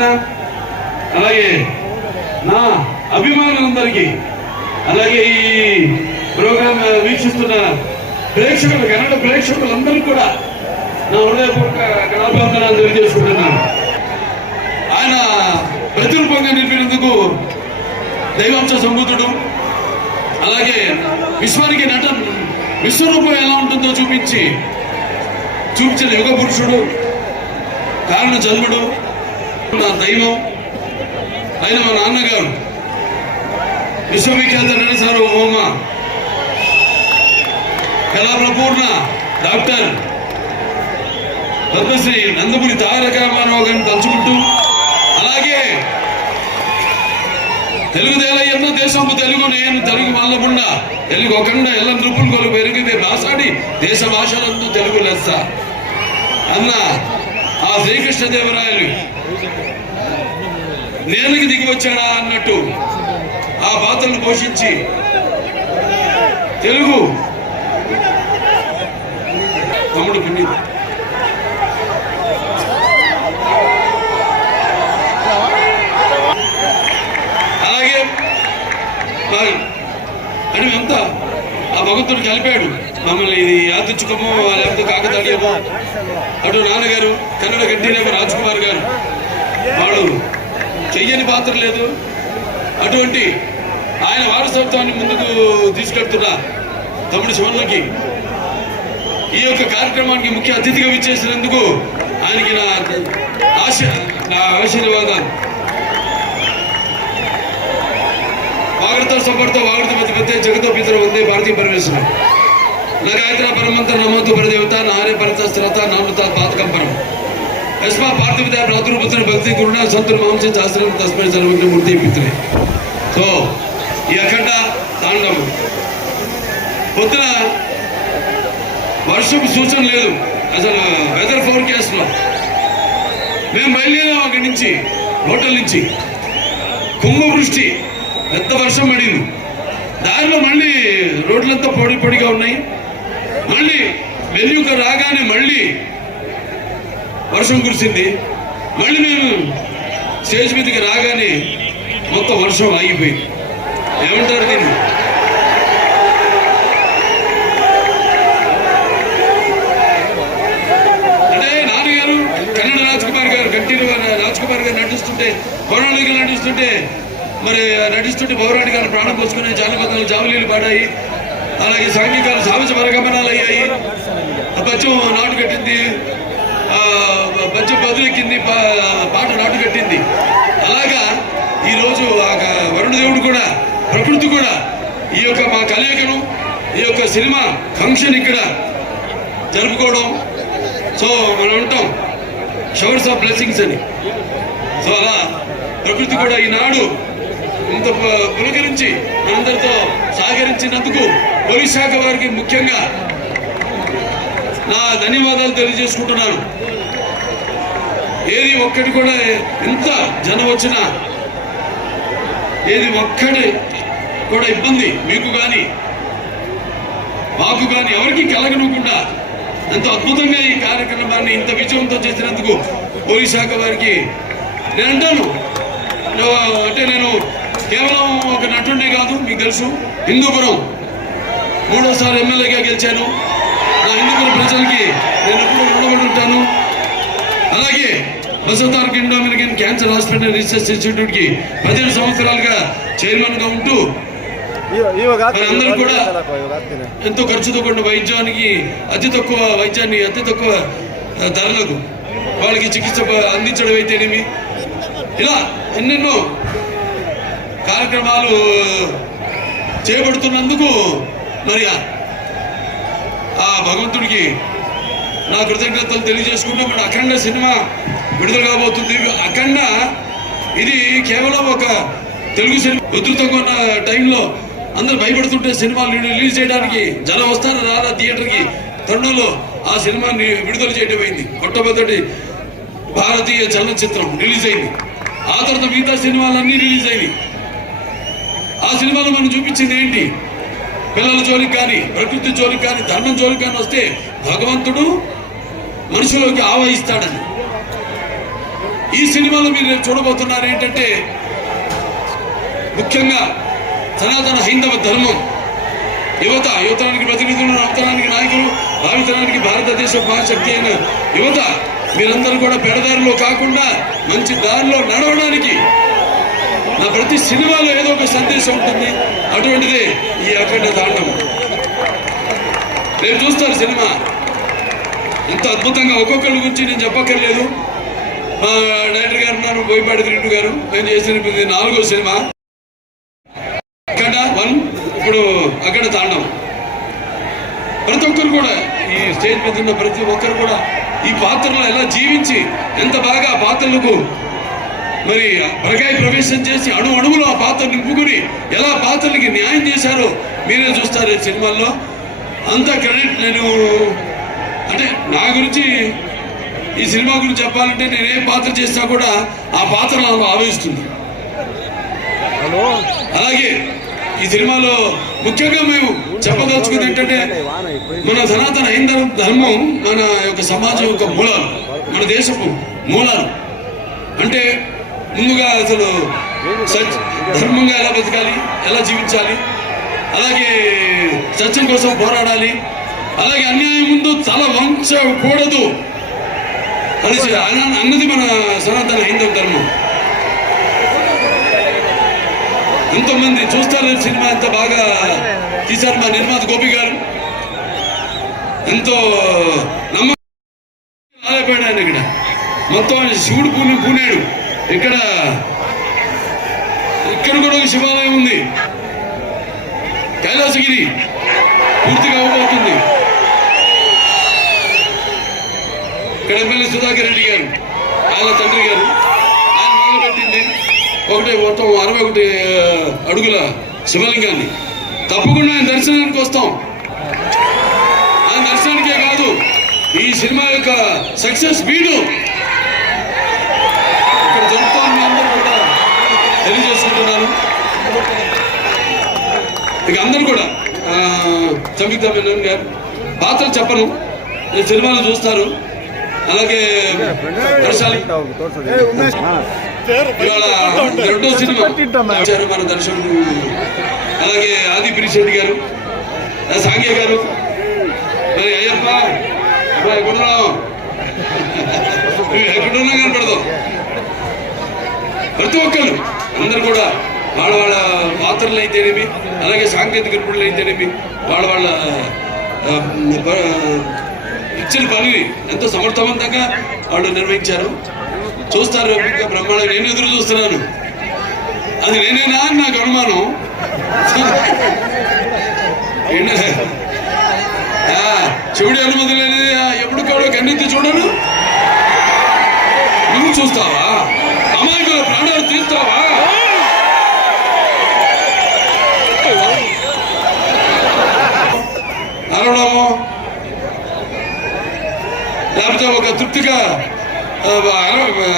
చేస్తున్న అలాగే నా అభిమానులందరికీ అలాగే ఈ ప్రోగ్రామ్ వీక్షిస్తున్న ప్రేక్షకులు కన్నడ ప్రేక్షకులందరికీ కూడా నా హృదయపూర్వక కళాభివందనాలు తెలియజేసుకుంటున్నాను. ఆయన ప్రతిరూపంగా నిలిపినందుకు దైవాంశ సంబూతుడు అలాగే విశ్వానికి విశ్వరూపం ఎలా ఉంటుందో చూపించిన యుగ పురుషుడు కారణ జన్ముడు నా దైవం అయిన మా నాన్నగారు విశ్వవిఖ్యాత నరసారు హోమ కళాప్రపూర్ణ డాక్టర్ పద్మశ్రీ నందమూరి తారక రామారావు గారిని తలుచుకుంటూ అలాగే తెలుగుదేల ఎన్నో దేశంపు తెలుగు నేను తెలుగు మల్లబుండ తెలుగు ఒకండ ఎల్ల నృపులు కొలు పెరిగితే మాసాడి దేశ భాషలందు తెలుగు లెస్స అన్న ఆ శ్రీకృష్ణదేవరాయలు నేలకి దిగి వచ్చాడా అన్నట్టు ఆ పాత్రను పోషించి తెలుగు తమ్ముడు పిన్ని అలాగే అని అంతా ఆ భగవంతుడు కలిపాడు మమ్మల్ని. ఇది యాదృచ్ఛికమో లేకపోతే కాకతాళీయమో అటు నాన్నగారు కన్నడ గట్టినేమో రాజ్ కుమార్ గారు వాడు చెయ్యని పాత్ర లేదు. అటువంటి ఆయన వారసత్వాన్ని ముందుకు తీసుకెళ్తున్న తమ్ముడు శివన్లకి ఈ యొక్క కార్యక్రమానికి ముఖ్య అతిథిగా విచ్చేసినందుకు ఆయనకి నా ఆశీర్వాదాలు. వాగడతో సపడతో వాగడతో మధ్య జగతో పితరు వందే భారతీయ పరమేశ్వరం నగాయత్ర పరమంతర నమోతు పరదేవత నారే పరితస్త్రత నామత పాతకంపరం యస్మా పార్థివిద్యా ప్రాతుర్పుత్ర భక్తి గురుణ సంతుల మాంస శాస్త్రం తస్మై సర్వజ్ఞ మూర్తి పిత్రే. సో ఈ అఖండ తాండం పొద్దున వర్షం సూచన లేదు అసలు వెదర్ ఫోర్కాస్ట్ లో. మేము బయలుదేరాం అక్కడి నుంచి హోటల్ నుంచి కుంభవృష్టి పెద్ద వర్షం పడింది. దారిలో మళ్ళీ రోడ్లంతా పొడిగా ఉన్నాయి. మళ్ళీ వెన్యూక రాగానే మళ్ళీ వర్షం కురిసింది. మళ్ళీ మేము స్టేజ్ మీదకి రాగానే మొత్తం వర్షం ఆగిపోయింది. ఏమంటారు దీన్ని? అంటే నాన్నగారు కన్నడ రాజ్ కుమార్ గారు నటిస్తుంటే పౌరాణికలు నటిస్తుంటే పౌరాణికాలు ప్రాణం పోసుకునే జానపదాలు జావలీలు పాడాయి. అలాగే సాంఘికాలు సాహస పరగమనాలు అయ్యాయి. పద్యం నాటు కట్టింది, పద్యం బదులెక్కింది, పాట నాటు కట్టింది. అలాగా ఈరోజు వరుణదేవుడు కూడా ప్రకృతి కూడా ఈ యొక్క మా కలయికను ఈ యొక్క సినిమా ఫంక్షన్ ఇక్కడ జరుపుకోవడం. సో మనం ఉంటాం షవర్స్ ఆఫ్ బ్లెస్సింగ్స్ అని. సో అలా ప్రకృతి కూడా ఈనాడు ఇంత పులకరించి మనందరితో సహకరించినందుకు పోలీస్ శాఖ వారికి ముఖ్యంగా నా ధన్యవాదాలు తెలియజేసుకుంటున్నాను. ఏది ఒక్కటి కూడా ఎంత జనం వచ్చినా ఏది ఒక్కటి కూడా ఇబ్బంది మీకు కానీ మాకు కానీ ఎవరికి కలగనుకుండా ఎంతో అద్భుతంగా ఈ కార్యక్రమాన్ని ఇంత విజయంతో చేసినందుకు పోలీస్ శాఖ వారికి నేను అంటాను. అంటే నేను కేవలం ఒక నటుడినే కాదు, మీకు తెలుసు హిందూపురం 3వ ఎమ్మెల్యేగా గెలిచాను. నా హిందూపురం ప్రజలకి నేను ఎప్పుడు రుణపడి ఉంటాను. అలాగే Basavataraka Indo American cancer hospital research institute కి 17 సంవత్సరాలుగా చైర్మన్ గా ఉంటూ అందరూ కూడా ఎంతో ఖర్చుతో కూడిన వైద్యానికి అతి తక్కువ ధరలకు వాళ్ళకి చికిత్స అందించడం అయితేనేమి ఇలా ఎన్నెన్నో కార్యక్రమాలు చేపడుతున్నందుకు మరి ఆ భగవంతుడికి నా కృతజ్ఞతలు తెలియజేసుకుంటే మన అఖండ సినిమా విడుదల కాబోతుంది. అఖండ ఇది కేవలం ఒక తెలుగు సినిమా ఉధృతంగా ఉన్న టైంలో అందరూ భయపడుతుంటే సినిమాలు రిలీజ్ చేయడానికి జనం వస్తారు రాదా థియేటర్కి తరుణంలో ఆ సినిమాని విడుదల చేయడం అయింది. మొట్టమొదటి భారతీయ చలనచిత్రం రిలీజ్ అయింది. ఆ తర్వాత మిగతా సినిమాలన్నీ రిలీజ్ అయినాయి. ఆ సినిమాలో మనం చూపించింది ఏంటి? పిల్లల జోలికి కానీ ప్రకృతి జోలికి కానీ ధర్మం జోలికి కానీ వస్తే భగవంతుడు మనుషులోకి ఆవాహిస్తాడని. ఈ సినిమాలో మీరు చూడబోతున్నారు ఏంటంటే ముఖ్యంగా సనాతన హైందవ ధర్మం, యువతరానికి ప్రతినిధులు, నవతరానికి నాయకులు, భావితరానికి భారతదేశ మహాశక్తి అయిన యువత మీరందరూ కూడా పెడదారిలో కాకుండా మంచి దారిలో నడవడానికి నా ప్రతి సినిమాలో ఏదో ఒక సందేశం ఉంటుంది. అటువంటిదే ఈ అఖండ తాండవం. రేపు చూస్తారు సినిమా ఎంత అద్భుతంగా. ఒక్కొక్కరి గురించి నేను చెప్పక్కర్లేదు. మా డైరెక్టర్ గారు ఉన్నారు, బోయపాటి శ్రీను గారు. నేను చేసిన 4వ సినిమా అఖండ 1, ఇప్పుడు అఖండ తాండవం. ప్రతి ఒక్కరు కూడా ఈ స్టేజ్ మీద ఉన్న ప్రతి ఒక్కరు కూడా ఈ పాత్రలో ఎలా జీవించి ఎంత బాగా ఆ పాత్రలకు మరి ప్రకాయ ప్రవేశం చేసి అణువులో ఆ పాత్ర నింపుకుని ఎలా పాత్రలకి న్యాయం చేశారో మీరే చూస్తారు ఈ సినిమాల్లో. అంత క్రెడిట్ నేను అంటే నా గురించి ఈ సినిమా గురించి చెప్పాలంటే నేను ఏ పాత్ర చేసినా కూడా ఆ పాత్ర నాకు ఆవేశిస్తుంది. అలాగే ఈ సినిమాలో ముఖ్యంగా మేము చెప్పదలుచుకుంది ఏంటంటే మన సనాతన హైందవ ధర్మం మన యొక్క సమాజం యొక్క మూలాలు, మన దేశపు మూలాలు. అంటే ముందుగా అసలు ధర్మంగా ఎలా బతకాలి, ఎలా జీవించాలి, అలాగే సత్యం కోసం పోరాడాలి, అలాగే అన్యాయం ముందు తల వంచకూడదు అన్నది మన సనాతన హైందవ ధర్మం. ఎంతోమంది చూస్తారు సినిమా, ఎంత బాగా తీశారు మా నిర్మాత గోపి గారు. ఎంతో నమ్మకం రాలేపోయాడు ఆయన. ఇక్కడ మొత్తం శివుడు పూనాడు. ఇక్కడ కూడా ఒక శివాలయం ఉంది. కైలాసగిరి పూర్తిగా అవ్వబోతుంది. ఇక్కడ ఎమ్మెల్యే సుధాకర్ రెడ్డి గారు, ఆయన తండ్రి గారు, ఆయన మొదలుపెట్టింది మొత్తం 61 అడుగుల శివలింగాన్ని. తప్పకుండా ఆయన దర్శనానికి వస్తాం. ఆయన దర్శనానికే కాదు, ఈ సినిమా యొక్క సక్సెస్ వీడు ఇక్కడ జరుగుతామని అందరూ కూడా తెలియజేసుకుంటున్నాను. ఇక అందరూ కూడా సంయుక్త మేనన్ గారు పాత్రలు చెప్పను, సినిమాలు చూస్తారు. అలాగే ఇవాళ 2వ సినిమా మన దర్శకుడు, అలాగే ఆది పిరిశెట్టి గారు, సాంగే గారు, మరి అయ్యప్ప ఎక్కడున్నావు కనపడదు. ప్రతి ఒక్కరు అందరు కూడా వాళ్ళ పాత్రలు అయితేనేమి, అలాగే సాంకేతిక నిపుణులు అయితేనేమి వాళ్ళ ఇచ్చిన పనిని ఎంతో సమర్థవంతంగా వాళ్ళు నిర్వహించారు. చూస్తారు ఇంకా బ్రహ్మాండంగా. నేను ఎదురు చూస్తున్నాను, అది నేనేనా అని నాకు అనుమానం. శివుడి అనుమతి లేనిది ఎప్పుడు కూడా కన్నెత్తి చూడను. నువ్వు చూస్తావా? అమాయకుల ప్రాణాలు తీస్తావా? అరవడమో లేకపోతే ఒక తృప్తిగా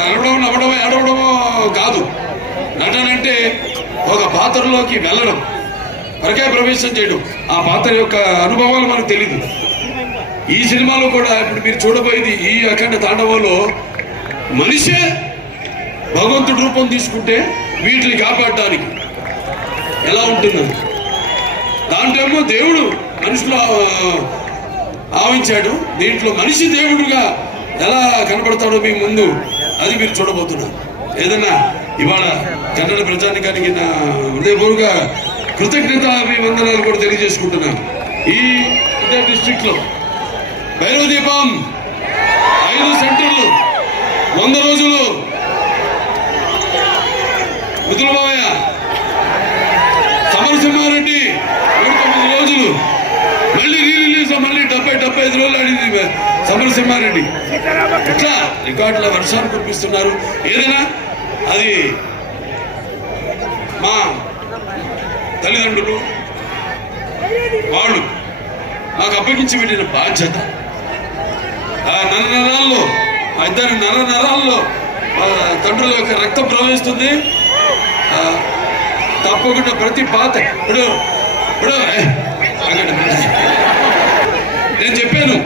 అనడమో నవ్వడమో ఏడవడమో కాదు. నటన అంటే ఒక పాత్రలోకి వెళ్ళడం, ప్రకాయ ప్రవేశం చేయడం. ఆ పాత్ర యొక్క అనుభవాలు మనకు తెలీదు. ఈ సినిమాలో కూడా ఇప్పుడు మీరు చూడబోయేది ఈ అఖండ తాండవంలో మనిషే భగవంతుడి రూపం తీసుకుంటే వీటిని కాపాడటానికి ఎలా ఉంటుందని, దాంట్లో దేవుడు మనుషులు ఆవించాడు. దీంట్లో మనిషి దేవుడుగా ఎలా కనపడతాడో మీ ముందు అది మీరు చూడబోతున్నారు. ఏదన్నా ఇవాళ కన్నడ ప్రజానికానికి నా హృదయపూర్వక కృతజ్ఞతాభివందనాలు కూడా తెలియజేసుకుంటున్నాను. ఈ ఇదే డిస్ట్రిక్ట్ లో భైరవ దీపం 5 సెంటర్లు, 100 రోజులు, ముదులబాయ, సమరసింహారెడ్డి 9 రోజులు, మళ్ళీ రీరిలీజ్ మళ్ళీ 75 రోజులు ఆడింది సమరసింహారెడ్డి. ఇట్లా రికార్డుల వర్షాలు కురిపిస్తున్నారు. ఏదైనా అది మా తల్లిదండ్రులు వాళ్ళు నాకు అప్పగించి పెట్టిన బాధ్యత. ఆ నరనరాల్లో, ఆ ఇద్దరు నరనరాల్లో తండ్రుల యొక్క రక్తం ప్రవహిస్తుంది. తప్పకుండా ప్రతి పాత ఇప్పుడు నేను చెప్పాను,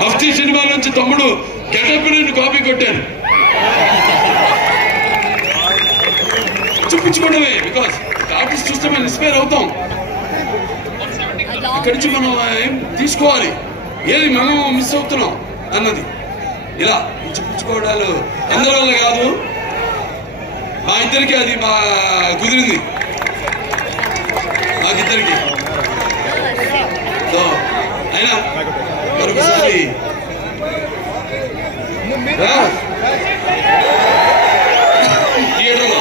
మఫ్తీ సినిమా నుంచి తమ్ముడు గెటప్ నుండి కాపీ కొట్టాను. ఇచ్చిపుచ్చుకోవడమే. బికాస్ ఆర్టిస్ట్ చూస్తే మనం ఇన్స్పైర్ అవుతాం. ఇక్కడి నుంచి మనం ఏం తీసుకోవాలి, ఏది మనం మిస్ అవుతున్నాం అన్నది. ఇలా ఇచ్చిపుచ్చుకోవడాలు అందరి వల్ల కాదు, మా ఇద్దరికి అది మా కుదిరింది, మాకిద్దరికి. సో అయినా మరొకసారి థియేటర్లో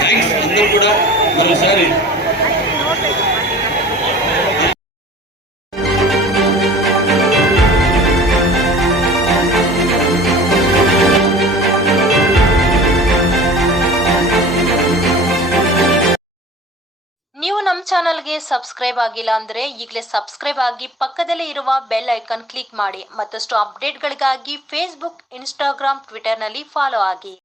థ్యాంక్స్ అందరూ కూడా మరోసారి. ನೀವು ನಮ್ಮ ಚಾನಲ್ಗೆ ಸಬ್ಸ್ಕ್ರೈಬ್ ಆಗಿಲ್ಲ ಅಂದರೆ ಈಗಲೇ ಸಬ್ಸ್ಕ್ರೈಬ್ ಆಗಿ ಪಕ್ಕದಲ್ಲೇ ಇರುವ ಬೆಲ್ ಐಕಾನ್ ಕ್ಲಿಕ್ ಮಾಡಿ. ಮತ್ತಷ್ಟು ಅಪ್ಡೇಟ್ಗಳಿಗಾಗಿ ಫೇಸ್ಬುಕ್, ಇನ್ಸ್ಟಾಗ್ರಾಮ್, ಟ್ವಿಟರ್ನಲ್ಲಿ ಫಾಲೋ ಆಗಿ.